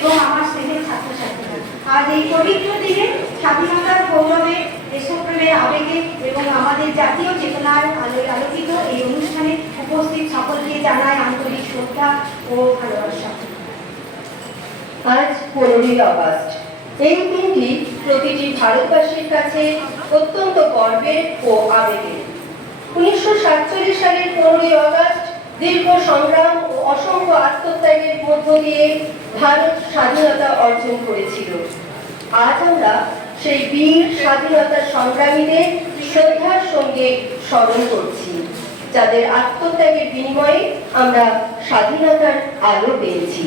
এবং আমার স্নেহের ছাত্রছাত্রীরা, আজ এই পবিত্র দিনে স্বাধীনতার গৌরবে, দেশপ্রেমের আবেগে এবং আমাদের জাতীয় চেতনার আলোয় আলোকিত এই অনুষ্ঠানে উপস্থিত সকলকে জানাই আন্তরিক শ্রদ্ধা ও ভালোবাসা। আজ 15ই আগস্ট। এই দিনটি প্রতিটি ভারতবাসীর কাছে অত্যন্ত গর্বের ও আবেগের। 1947 সালের 15ই আগস্ট দীর্ঘ সংগ্রাম ও অসংখ্য আত্মত্যাগের মধ্য দিয়ে ভারত স্বাধীনতা অর্জন করেছিল। আজ আমরা সেই বীর স্বাধীনতা সংগ্রামীদের শ্রদ্ধার সঙ্গে স্মরণ করছি, যাদের আত্মত্যাগের বিনিময়ে আমরা স্বাধীনতার আলো পেয়েছি।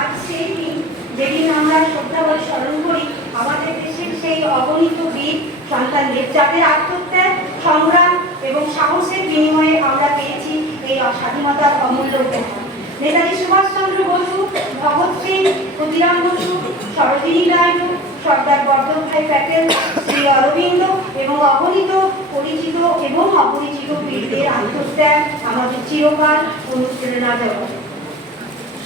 আজ সেই দিন যেদিন আমরা শ্রদ্ধাভরে স্মরণ করি আমাদের দেশের সেই অগণিত বীর সন্তানদের, যাদের আত্মত্যাগ, সংগ্রাম এবং সাহসের বিনিময়ে আমরা পেয়েছি এই স্বাধীনতার অমূল্য উপহার। নেতাজি সুভাষচন্দ্র বসু, ভগৎ সিং, ক্ষুদিরাম বসু, সরোজিনী নাইডু, সর্দার বল্লভভাই প্যাটেল, শ্রী অরবিন্দ এবং অগণিত পরিচিত এবং অপরিচিত বীরদের আত্মত্যাগ আমাদের চিরকাল অনুপ্রেরণা দেওয়া।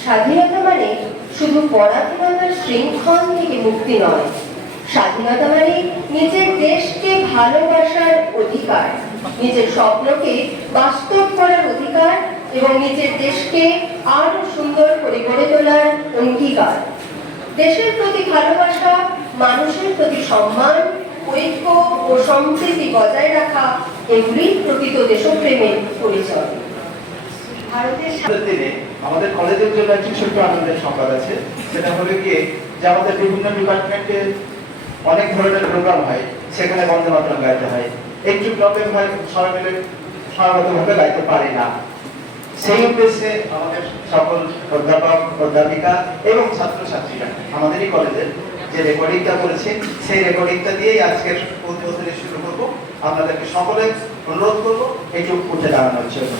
স্বাধীনতা মানে শুধু পরাধীনতার শৃঙ্খল থেকে মুক্তি নয়, স্বাধীনতা মানে নিজের দেশকে ভালোবাসার অধিকার, নিজের স্বপ্নকে বাস্তব করার অধিকার এবং নিজের দেশকে আরো সুন্দর করে গড়ে তোলার অঙ্গীকার। দেশের প্রতি ভালোবাসা, মানুষের প্রতি সম্মান, ঐক্য ও সম্প্রীতি বজায় রাখা, এগুলি প্রকৃত দেশপ্রেমের পরিচয়। ভারতের দিনে আমাদের কলেজের জন্য একটি ছোট্ট আনন্দের সংবাদ আছে। সেটা হলো গিয়ে যে আমাদের বিভিন্ন ডিপার্টমেন্টে অনেক ধরনের প্রোগ্রাম হয়, সেখানে বন্দে মাতরম গাইতে হয়। একটু প্রবলেম হয়, সবাই মিলে সর্বতভাবে গাইতে পারি না। সেই উদ্দেশ্যে আমাদের সকল অধ্যাপক, অধ্যাপিকা এবং ছাত্রছাত্রীরা আমাদেরই কলেজের যে রেকর্ডিংটা করেছে, সেই রেকর্ডিংটা দিয়েই আজকের উদ্বোধনী শুরু করবো। আপনাদেরকে সকলে অনুরোধ করবো একটু উঠে দাঁড়ানোর জন্য।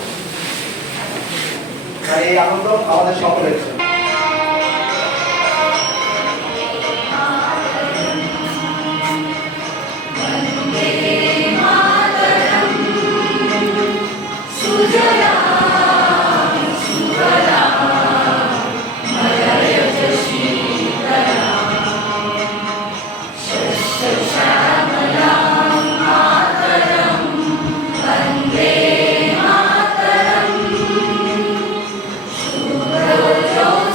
আর এই আনন্দ আমাদের সকলের জন্য। Joe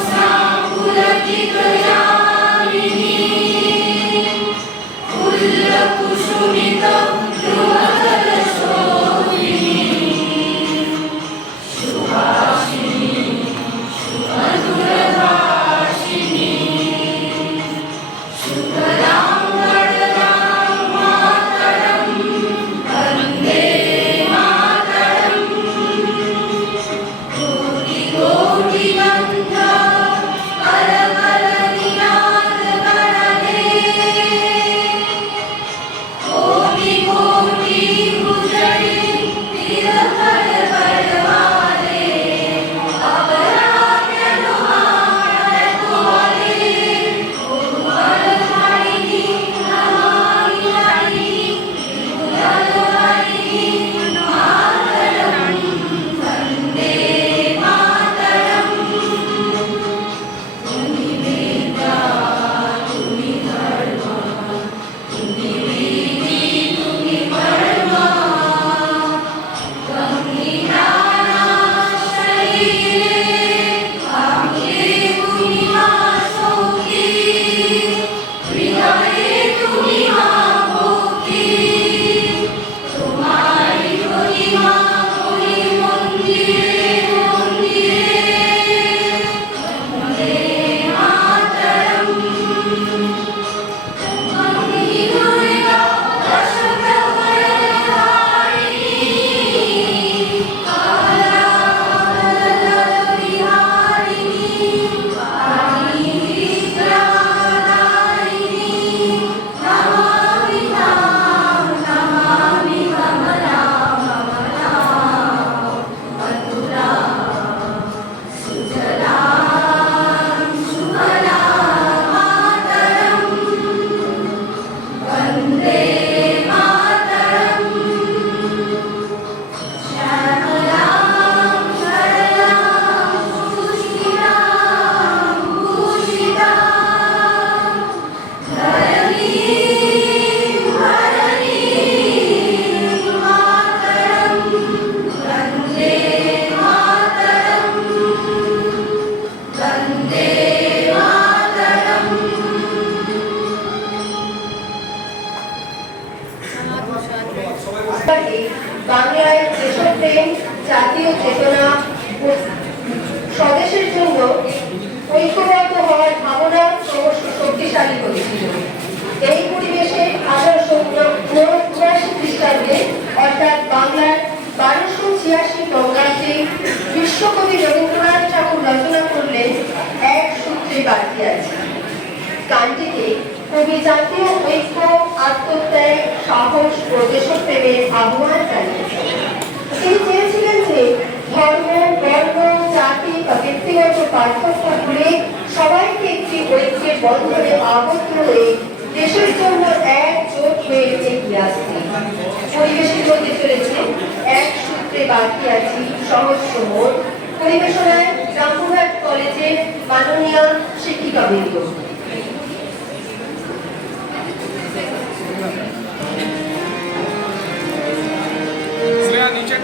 বাংলায় দেশপ্রেম, জাতীয় চেতনা ও স্বদেশের জন্য ঐক্যবদ্ধ হওয়ার ভাবনা ক্রমশ শক্তিশালী হয়েছিল। এই পরিবেশে 1879 খ্রিস্টাব্দে অর্থাৎ বাংলার 1286 বঙ্গাব্দে বিশ্বকবি রবীন্দ্রনাথ ঠাকুর রচনা করলেন এক সূত্রে বাকি আছে। গানটিতে কবি জাতীয় ঐক্য, আত্মত্যাগ, সাহস ও দেশপ্রেমের আহ্বান জানিয়েছেন। তিনি চেয়েছিলেন যে ধর্ম, বর্ণ, জাতি বা ব্যক্তিগত পার্থক্য ভুলে সবাইকে একটি ঐক্যের বন্ধনে আবদ্ধ হয়ে দেশের জন্য একজোট হয়ে এগিয়ে আসতে। পরিবেশিত হতে চলেছে এক সূত্রে বাকি আছি সহস্র মোট। পরিবেশনায় রামপুরহাট কলেজের মাননীয় শিক্ষিকাবৃন্দ। नीचे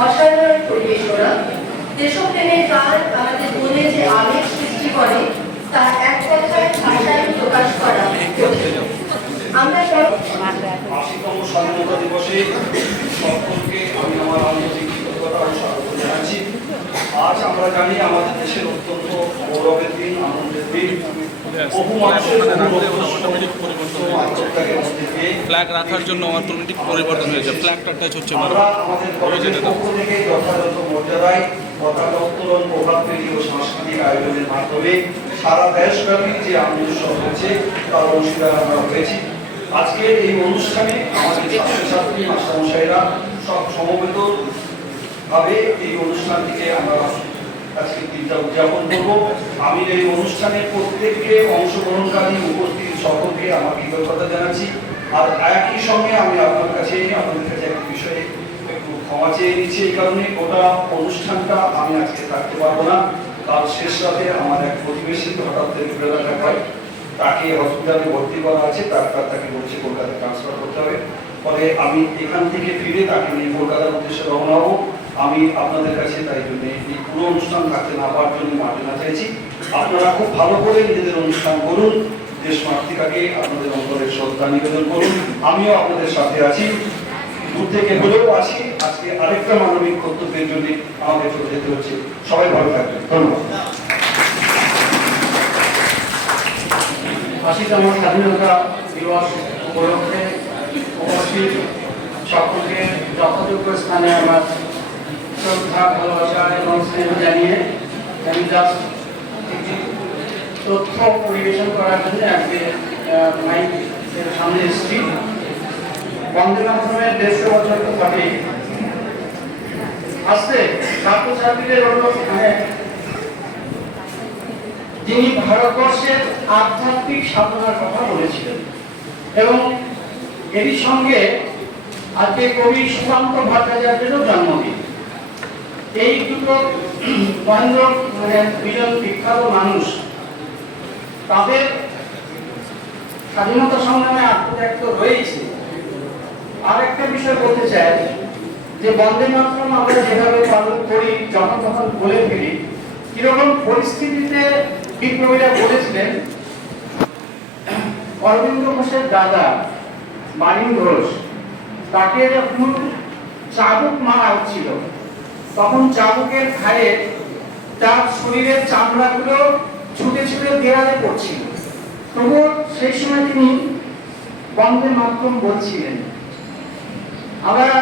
অসাধারণ পরিবেশনা। দেশপ্রেমের গান আমাদের মনে যে আবেগ সৃষ্টি করে তা এক কথায় ভাষায় প্রকাশ করা কঠিন। আমরা ৮০তম স্বাধীনতা দিবসে সকলকে আমি আমার আন্তরিক কৃতজ্ঞতা ও স্বাগত জানাচ্ছি। আজ আমরা জানি আমাদের দেশের অত্যন্ত গৌরবের দিন, আনন্দের দিন। বহু মানুষের আত্মত্যাগের মধ্যে দিয়ে ফ্ল্যাগ রাখার জন্য অটোমেটিক পরিবর্তন হয়েছে। ফ্ল্যাগটা টাচ হচ্ছে না। আমরা আমাদের কলেজের পক্ষ থেকে যথাযথ মর্যাদায় পতাকা উত্তোলন, প্রভাতফেরি ও সাংস্কৃতিক আয়োজনের মাধ্যমে সারা দেশব্যাপী যে আনন্দ উৎসব হয়েছে তার অংশীদার আমরা হয়েছি। আজকের এই অনুষ্ঠানে আমাদের ছাত্রছাত্রী, মাস্টারমশাইরা সব সমবেত ভাবে এই অনুষ্ঠানটিকে আমরা আজকে দিনটা উদযাপন করবো। আমি এই অনুষ্ঠানে প্রত্যেককে অংশগ্রহণকারী উপস্থিত সকলকে আমার কৃতজ্ঞতা জানাচ্ছি। আর একই সঙ্গে আমি আপনাদের কাছে একটি বিষয়ে একটু ক্ষমা চেয়ে নিচ্ছি। এই কারণে গোটা অনুষ্ঠানটা আমি আজকে থাকতে পারবো না। কাল শেষ রাতে আমার এক প্রতিবেশী হঠাৎ থেকে বেড়াতে হয়, তাকে হসপিটালে ভর্তি করা আছে, তাকে বলছে কলকাতায় ট্রান্সফার করতে হবে। ফলে আমি এখান থেকে ফিরে তাকে নিয়ে কলকাতার উদ্দেশ্যে রওনা হবো। আমি আপনাদের কাছে তাই জন্য এই পুরো অনুষ্ঠান থাকতে না পাওয়ার জন্য মার্জনা চাইছি। আপনারা খুব ভালো করে নিজেদের অনুষ্ঠান করুন, দেশ মাতৃকাকে আপনাদের অন্তরে শ্রদ্ধা নিবেদন করুন। আমিও আপনাদের সাথে আছি, দূর থেকে হলেও আছি। আজকে আরেকটা মানবিক কর্তব্যের জন্য আমাদের চলে যেতে হচ্ছে। সবাই ভালো থাকবেন, ধন্যবাদ। 80তম স্বাধীনতা দিবস উপলক্ষে উপস্থিত সকলকে যথাযোগ্য স্থানে আমার শ্রদ্ধা, ভালোবাসা এবং স্নেহ জানিয়ে আমি জাস্ট একটি তথ্য পরিবেশন করার জন্য আজকে মাইকের সামনে এসেছি। বন্দে মাতরমের 150 বছর তো বটেই, আজকে ছাত্রছাত্রীদের যিনি ভারতবর্ষের আধ্যাত্মিক সাধনার কথা বলেছিলেন এবং এরই সঙ্গে আজকে কবি সুকান্ত ভট্টাচার্যেরও জন্মদিন। এই দুটো মহেন্দ্র দুজন বিখ্যাত মানুষ তাদের স্বাধীনতা সংগ্রামে আত্মত্যাগ তো রয়েছে। আর একটা বিষয় বলতে চাই যে বন্দে মাতরম আমরা যেভাবে পালন করি, যখন তখন বলে ফেলি, কিরকম পরিস্থিতিতে বিপ্লবীরা বলেছিলেন। অরবিন্দ ঘোষের দাদা মানিক ঘোষ, তাকে যখন চাবুক মারা হচ্ছিল তখন চাবুকের ঘায়ে তার শরীরের চামড়াগুলো ছুটে ছুটে দেয়ালে পড়ছিল, তবুও সেই সময় তিনি বন্দে মাতরম বলছিলেন। আবার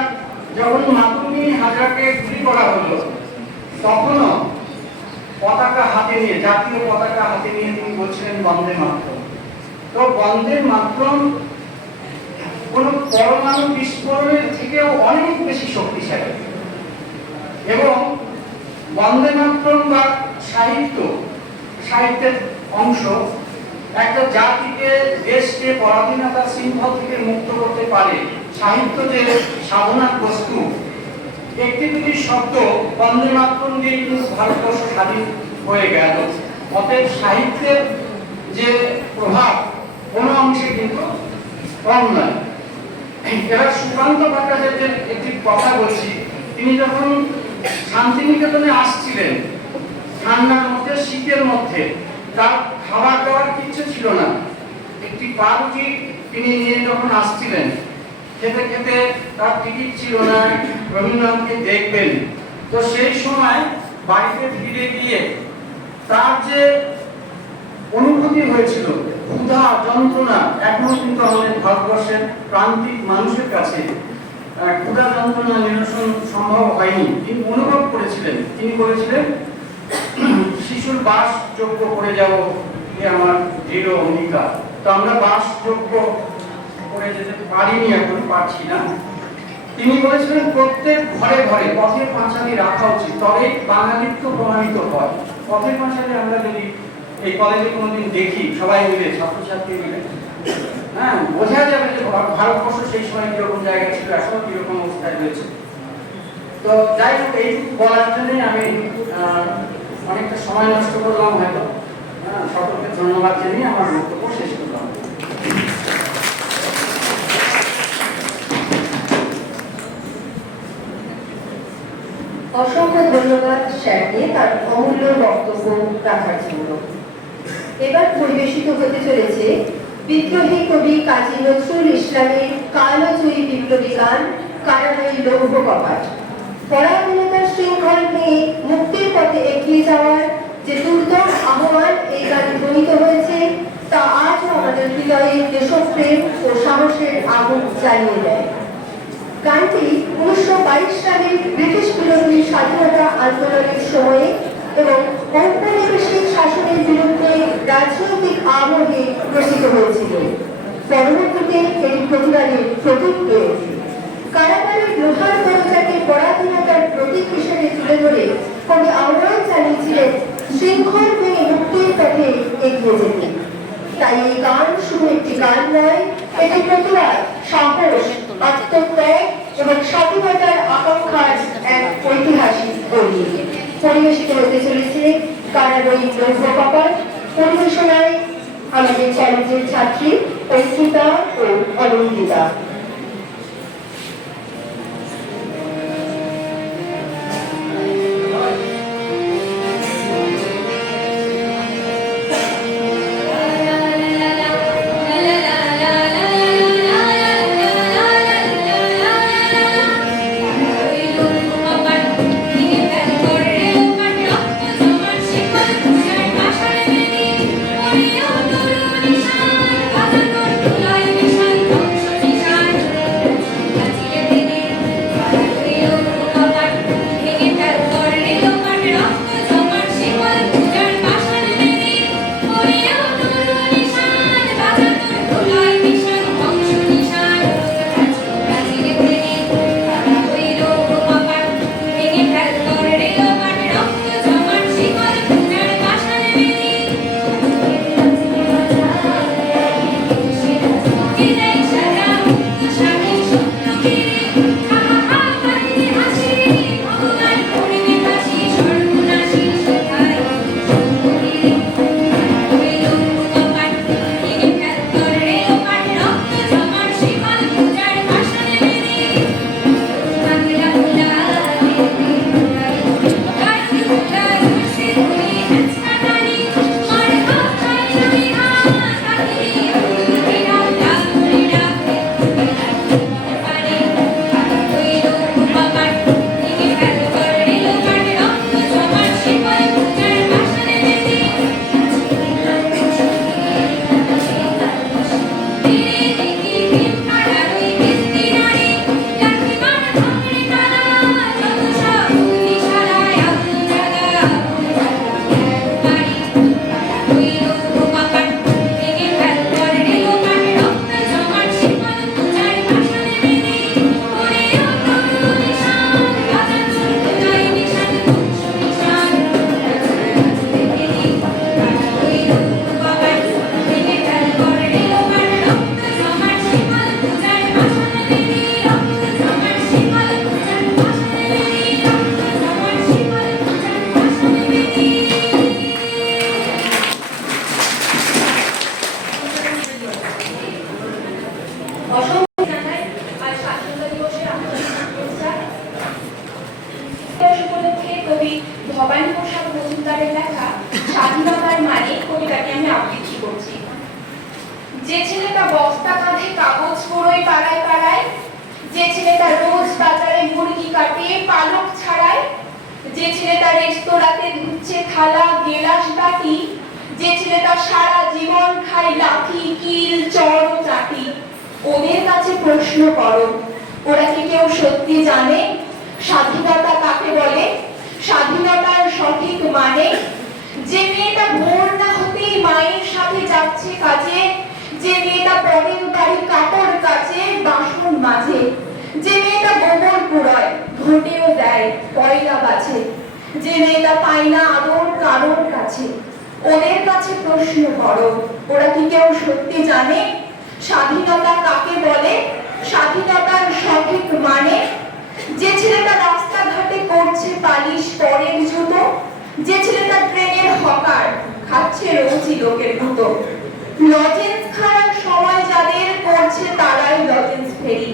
যখন মাতঙ্গী হাজরাকে গুলি করা হলো তখনও পতাকা হাতে নিয়ে, জাতীয় পতাকা হাতে নিয়ে তিনি বলছিলেন বন্দে মাতরম। তো বন্দে মাতরম কোন পরমাণু বিস্ফোরণের থেকেও অনেক বেশি শক্তিশালী এবং বন্দে মাতরম বা সাহিত্যের অংশ একটা জাতিকে, দেশকে পরাধীনতার শৃঙ্খল থেকে মুক্ত করতে পারে। সাহিত্য যে সাধনার বস্তু, একটি দুটি শব্দ বন্দে মাতরম দিয়ে কিন্তু ভারতবর্ষ স্বাধীন হয়ে গেল। অতএব সাহিত্যের যে প্রভাব কোনো অংশে কিন্তু কম নয়। এবার সুকান্ত ভট্টাচার্যের একটি কথা বলছি। তিনি যখন শান্তিনিকেতনে আসছিলেন ঠান্ডার মধ্যে, শীতের মধ্যে, তার খাবার দাবার কিছু ছিল না, একটি পাউরুটি তিনি নিয়ে যখন আসছিলেন, খেতে খেতে তার টিকিট ছিল না, রবীন্দ্রনাথকে দেখবেন। তো সেই সময় বাড়িতে ফিরে গিয়ে তার যে অনুভূতি হয়েছিল, ক্ষুধা, যন্ত্রণা, এখনো কিন্তু আমাদের ভারতবর্ষের প্রান্তিক মানুষের কাছে ক্ষুধা যন্ত্রণা নিরসন সম্ভব হয়নি। তিনি অনুভব করেছিলেন, তিনি বলেছিলেন শিশুর বাসযোগ্য করে যাব, এ আমার দৃঢ় অঙ্গীকার। তো আমরা বাসযোগ্য করে যেতে পারিনি, এখন পারছি না। তিনি বলেছিলেন প্রত্যেক ঘরে ঘরে পথের পাঁচালী রাখা উচিত, তবে বাঙালিত্ব প্রমাণিত হয়। পথের পাঁচালী আমরা যদি এই কলেজে কোনোদিন দেখি সবাই মিলে, ছাত্রছাত্রী মিলে, হ্যাঁ, বোঝা যাবে যে ভারতবর্ষ সেই সময় কিরকম জায়গা ছিল, এখনো কিরকম অবস্থায় রয়েছে। তো যাই হোক, এইটুকু বলার জন্যই আমি অনেকটা সময় নষ্ট করলাম হয়তো। সকলকে ধন্যবাদ জানিয়ে আমার বক্তব্য শেষ করলাম। অসংখ্য ধন্যবাদ স্যারকে তার অমূল্য বক্তব্য রাখার জন্য। এবার পরিবেশিত হতে চলেছে বিদ্রোহী কবি কাজী নজরুল ইসলামের কালজয়ী বিপ্লবী গান কারাবরী লৌহ কপাট। পরাধীনতার শৃঙ্খল ভেঙে মুক্তির পথে এগিয়ে যাওয়ার যে দুর্দম আহ্বান এই গানে ধ্বনিত হয়েছে, তা আজও আমাদের হৃদয়ে দেশপ্রেম ও সাহসের আগুন জ্বালিয়ে দেয়। গানটি 1922 সালে ব্রিটিশ বিরোধী স্বাধীনতা আন্দোলনের সময়ে এবং ঔপনিবেশিক শাসনের বিরুদ্ধে রাজনৈতিক আবহে রচিত হয়েছিল। পরবর্তীতে এটি প্রতিবাদের প্রতীক পেয়েছে। কারাগারের লোহার দরজাকে পরাধীনতার প্রতীক হিসেবে তুলে ধরে কবি আহ্বান জানিয়েছিলেন শৃঙ্খল ভেঙে মুক্তির পথে এগিয়ে যেতে। তাই এই গান শুধু একটি গান নয়, এটি প্রতিবাদ, সাহস, আত্মত্যাগ এবং স্বাধীনতার আকাঙ্ক্ষার এক ঐতিহাসিক বই। পরিবেশিত হতে চলেছে কারাবরী লৌহ কপাট। পরিবেশনায় আমাদের কলেজের ছাত্রী ঐকিতা ও অনন্দিতা। ছেলেটা বস্তা কাঁধে কাগজ পোড়োয় পাড়ায় পাড়ায়, যে ছেলেটা রোজ বাজারে মুরগি কাটে পালক ছাড়ায়, যে ছেলেটা রেস্তোরাঁতে ধুচ্ছে থালা গেলাস বাটি, যে ছেলেটা সারা জীবন খায় লাঠি কিল চড় ও চাটি, ওদের কাছে প্রশ্ন করো, ওরা কি কেউ সত্যি জানে স্বাধীনতা কাকে বলে, স্বাধীনতার সঠিক মানে? যে মেয়েটা ভোর না হতেই মায়ের সাথে যাচ্ছে কাজে, যে মেয়েটা পরের বাড়ি কাপড় কাচে বাসন মাজে, যে মেয়েটা গোবর কুড়ায় ঘটেও দেয় পয়লা বাছে, যে মেয়েটা পায় না আদর কারোর কাছে, ওদের কাছে প্রশ্ন করো, ওরা কি কেউ সত্যি জানে স্বাধীনতা কাকে বলে, স্বাধীনতার সঠিক মানে? যে ছেলেটা রাস্তাঘাটে করছে পালিশ পরের জুতো, যে ছেলেটা ট্রেনের হকার খাচ্ছে রোজই লোকের মতো, লজেন্স খাওয়ার সময় যাদের করছে তারাই লজেন্স ফেরি,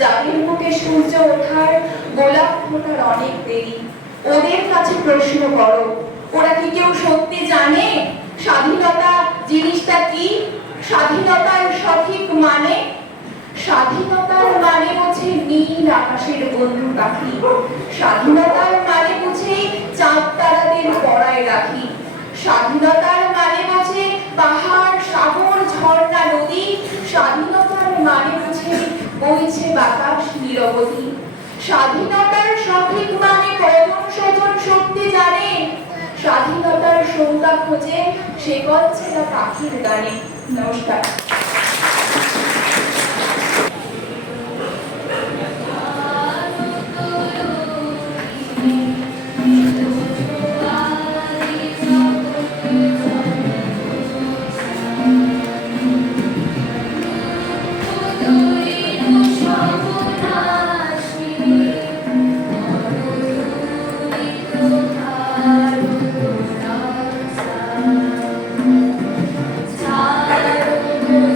যাদের মুখে সূর্য ওঠার গোলাপ ফোটার অনেক দেরি, ওদের কাছে প্রশ্ন করো, ওরা কি কেউ সত্যি জানে স্বাধীনতা জিনিসটা কি, স্বাধীনতার সঠিক মানে? স্বাধীনতার মানে হচ্ছে নীল আকাশের বন্ধু পাখি, স্বাধীনতার মানে হচ্ছে চাঁদ তারাদের পড়ায় রাখি, স্বাধীনতার মানে হচ্ছে পাহাড় সাগর ঝর্ণা নদী, স্বাধীনতার মানে হচ্ছে বইছে বাতাস নিরবধি। স্বাধীনতার সঠিক মানে কজন স্বজন সত্যি জানে, স্বাধীনতার সংজ্ঞা খোঁজে সে বলছে না পাখির গানে। নমস্কার। Thank you.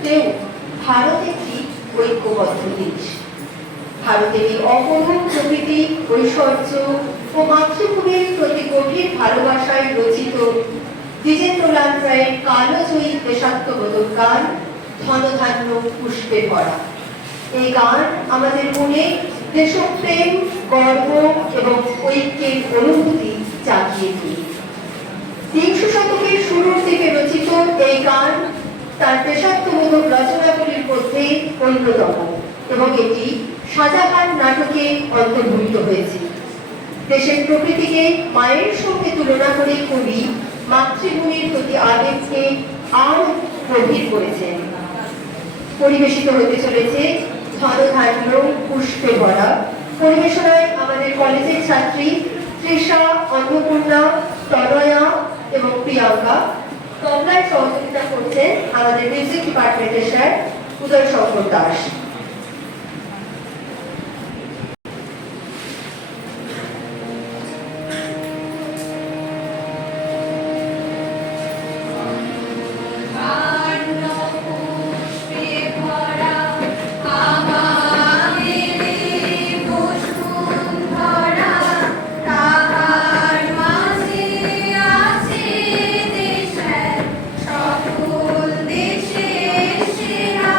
সত্ত্বেও ভারত একটি ঐক্যবদ্ধ দেশ। ভারতের এই অপরূপ প্রকৃতি, ঐশ্বর্য ও মাতৃভূমির প্রতি গভীর ভালোবাসায় রচিত দ্বিজেন্দ্রলাল রায়ের কালজয়ী দেশাত্মবোধক গান ধনধান্য পুষ্পে ভরা। এই গান আমাদের মনে দেশপ্রেম, গর্ব এবং ঐক্যের অনুভূতি জাগিয়ে তোলে। বিংশ শতকের শুরুর দিকে রচিত এই গান তার দেশাত্মবোধক রচনাগুলির মধ্যে অন্যতম এবং এটি শাহজাহান নাটকে অন্তর্ভুক্ত হয়েছে। দেশের প্রকৃতিকে মায়ের সঙ্গে তুলনা করে কবি মাতৃভূমির প্রতি আবেগকে আরো গভীর করেছেন। পরিবেশিত হতে চলেছে ধনধান্য পুষ্পে ভরা। পরিবেশনায় আমাদের কলেজের ছাত্রী তৃষা, অন্নপূর্ণা, তনয়া এবং প্রিয়াঙ্কা। তবলায় সহযোগিতা করছেন আমাদের মিউজিক ডিপার্টমেন্টের স্যার উদয় শঙ্কর দাস। সকল দেশের সেরা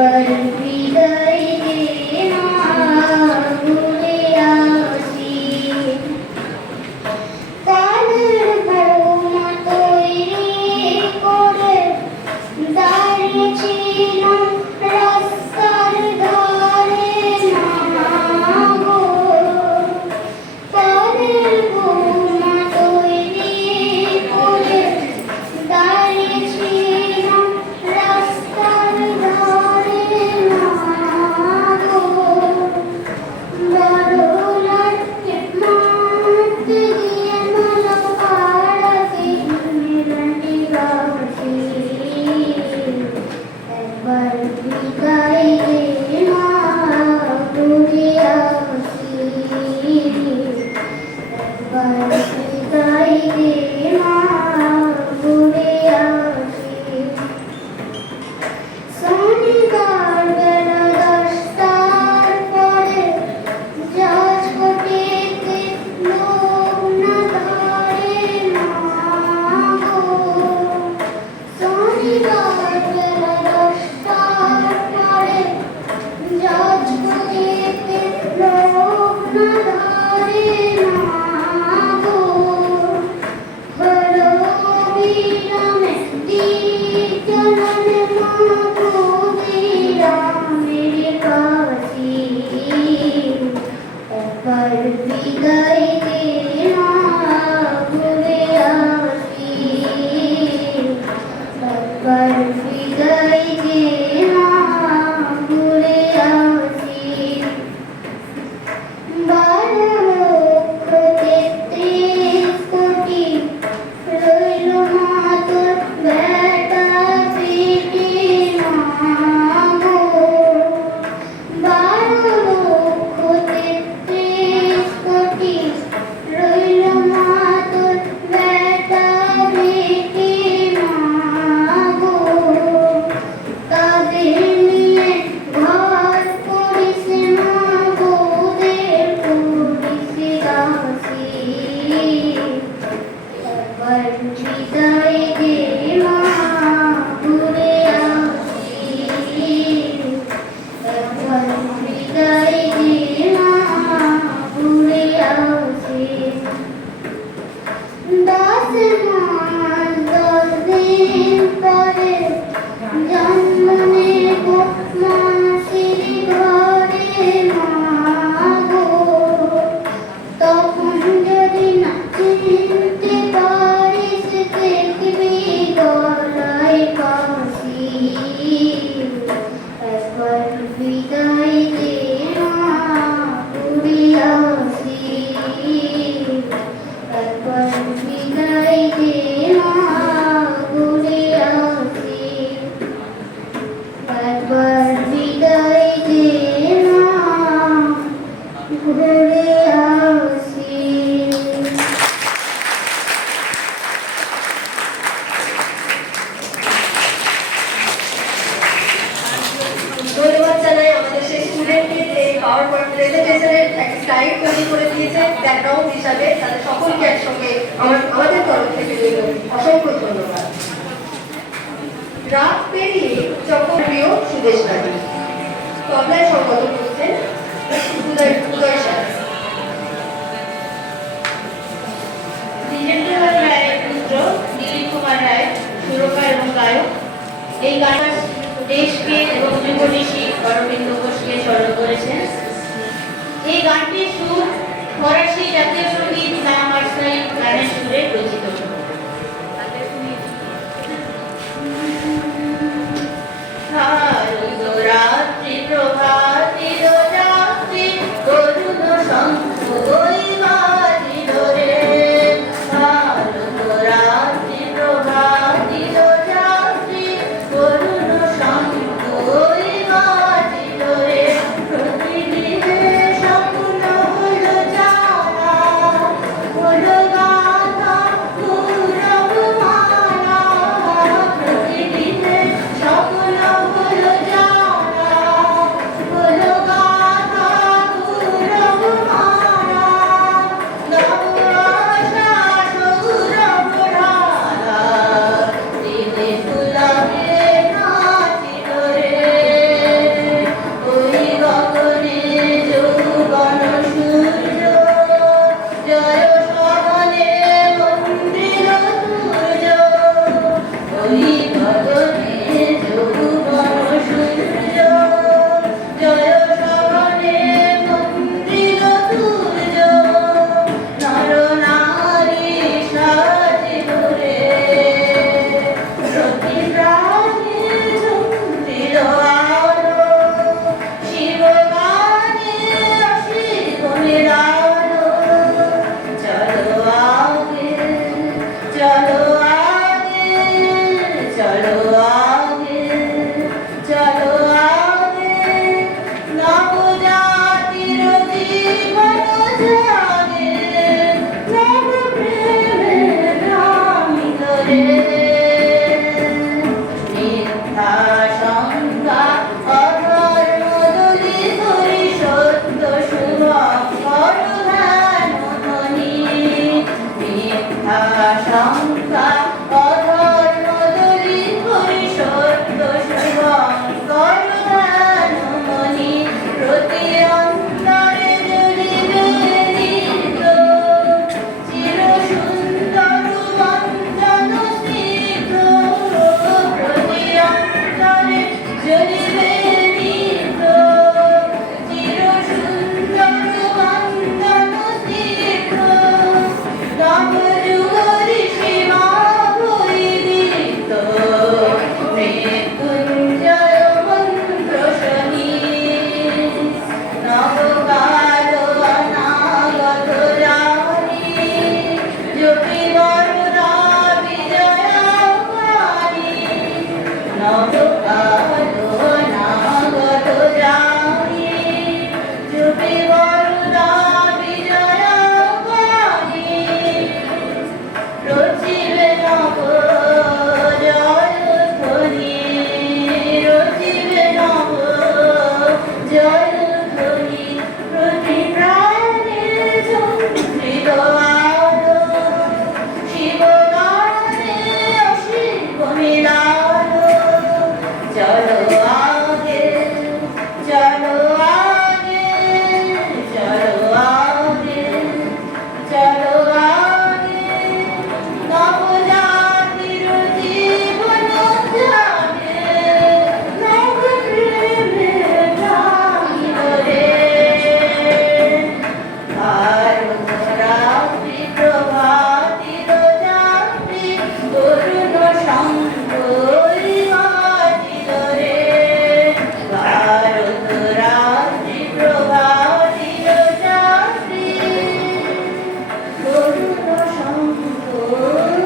একবার বিদায় দে মা ঘুরে আসি কালের বৌমা তৈরি করে দাঁড়িয়েছিলাম রাস্তার ধারে মা গো কালের বৌমা তৈরি করে দাঁড়িয়েছিলাম রাস্তার ধারে মা গো বড় লাগছে মাঠে গিয়ে মালা পাড়াতে মেলাটি গাছি একবার বিদায় দে মা ঘুরে আসি একবার বিদায় দে মা ঘুরে আসি শনিবার বেলা 10টার পরে জাজকোটিতে লোক না ধরে মা গো শনিবার বেলা 10টার পরে জাজকোটিতে লোক না ধরে মা গো হলো বিরামে চলনে মা গো বিরামের কাছে একবার বিদায় দে মা ঘুরে আসি একবার বিদায় দে মা ঘুরে আসি 12,33 কোটি রইল মা তোর বেটা বেটি মা গো 12,33 কোটি রইল মা তোর বেটা বেটি মা গো তাদের নিয়ে ঘর করিস মা গোদের করিস দাসী একবার বিদায় দে মা ঘুরে আসি একবার বিদায় দে মা ঘুরে আসি 10 মাস 10 দিন পরে জন্ম নেব মাসির ঘরে মা গো তখন যদি না চিনতে পারিস দেখবি গলায় কাশি একবার বিদায় দে মা ঘুরে আসি একবার বিদায় দে মা ঘুরে আসি একবার বিদায় দে মা ঘুরে আসি ধন্যবাদ জানাই আমাদের সেই স্টুডেন্টকে যে পাওয়ার পয়েন্ট প্রেজেন্টেশনের একটা স্লাইড তৈরি করে দিয়েছে ব্যাকগ্রাউন্ড হিসাবে তাদের সকলকে একসঙ্গে আমাদের তরফ থেকে অসংখ্য ধন্যবাদ রাত পেরিয়ে যখন প্রিয় সুদেশ নারী তবলায় সম্পাদন করছেন উদয় স্যার দ্বিজেন্দ্রলাল রায়ের পুত্র দিলীপ কুমার রায় সুরকার এবং গায়ক এই গান দেশকে এবং যুবঋষি অরবিন্দ ঘোষকে স্মরণ করেছেন। এই গানটির সুর ফরাসি জাতীয় সঙ্গীত নাম আর্সাই গানের সুরে রচিত। রাত্রি প্রভাতি রাত্রি করুণ শঙ্খ বাজি রে রাত্রি প্রভাতি রাত্রি করুণ শঙ্খ বাজি রে প্রতিদিনে স্বপ্ন হলো জানা হলো গাথা গগনে যৌবন সূর্য, জয় শরণে মন্দির তুর্য, নর নারী সাজিল রে, প্রতি প্রাণে ঝুঁকিল আলো, শিব গানে শিব নিরালো, চলো আগে, চলো আগে, চলো আগে, চলো আগে, নবজাতির জীবন জাগে, নব প্রেমে নামিল রে, মিথ্যা সংজ্ঞা অধর্ম দলিত সত্য শুভঙ্কর ধ্যান মনি, মিথ্যা সংজ্ঞা অধর্ম দলিত সত্য শুভঙ্কর ধ্যান মনি, প্রতি অন্তরে জ্বলিবে নিত্য চির সুন্দর বন্ধন স্নিগ্ধ, প্রতি অন্তরে জ্বলিবে নিত্য চির সুন্দর বন্ধন স্নিগ্ধ, নব যুগরি সীমা ভৈরিত, মৃত্যুঞ্জয় মন্ত্র শনি, নবকাল অনাগত জানি, জপি বরদা বিজয়া বাণী, নবকাল অনাগত জানি, জপি বরদা বিজয়া বাণী, রচিবে নব জয় ধ্বনি, রচিবে নব জয় ধ্বনি, প্রতি প্রাণে ঝঙ্কৃত আলো, শিব গানে শিব মিলালো, চলো আগে, চলো আগে, চলো আগে, চলো আগে, নবজাতির জীবন জাগে, নব প্রেমে নামিল রে, ভারত রাত্রি প্রভাতির যাত্রী, অরুণ শঙ্করী বাজিল রে, ভারত রাত্রি প্রভাতির যাত্রী, অরুণ শঙ্করী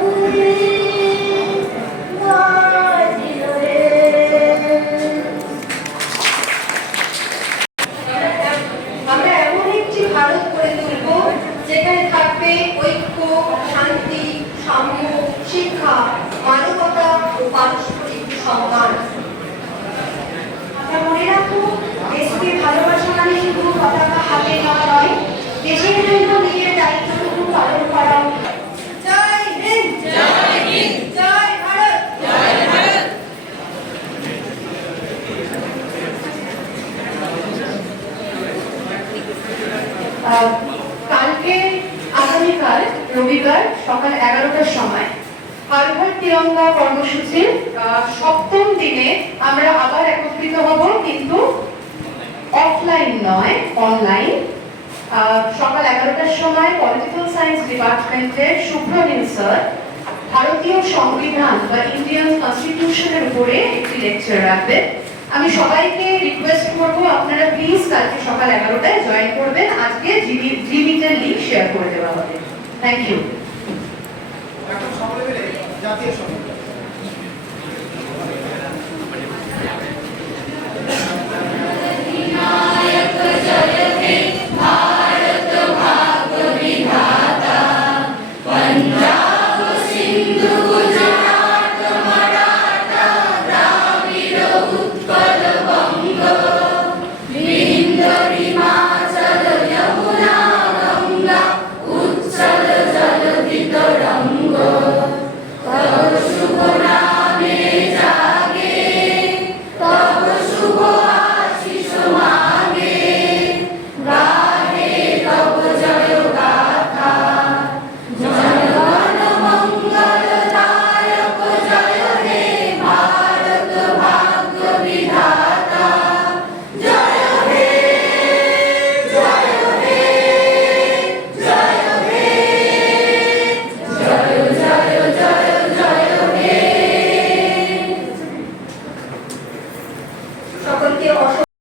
বাজিল রে। আমরা এমন একটি ভারত গড়ে তুলব যেখানে থাকবে ঐক্য, শান্তি, সাম্য, শিক্ষা, মানবতা ও পারস্পরিক সম্মান। আমরা মনে রাখবো, দেশকে ভালোবাসা মানে শুধু পতাকা হাতে নেওয়া নয়, দেশের জন্য নিজের দায়িত্বটুকু পালন করা। জয় হিন্দ, জয় হিন্দ, জয় ভারত, জয় ভারত। কালকে আগামীকাল রবিবার সকাল 11টার সময় হর ঘর তিরঙ্গা কর্মসূচির 7ম দিনে আমরা আবার একত্রিত হব, কিন্তু অফলাইন নয়, অনলাইন। সকাল 11টার সময় পলিটিক্যাল সায়েন্স ডিপার্টমেন্টের শুভ্রনীল স্যার ভারতীয় সংবিধান বা ইন্ডিয়ান কনস্টিটিউশনের উপরে একটি লেকচার রাখবেন। আমি সবাইকে রিকোয়েস্ট করব, আপনারা প্লিজ কালকে সকাল 11টায় জয়েন করবেন। আজকে জিমিটের লিংক শেয়ার করে দেওয়া হবে। Thank you. এখন সকলে মিলে জাতীয় সঙ্গীত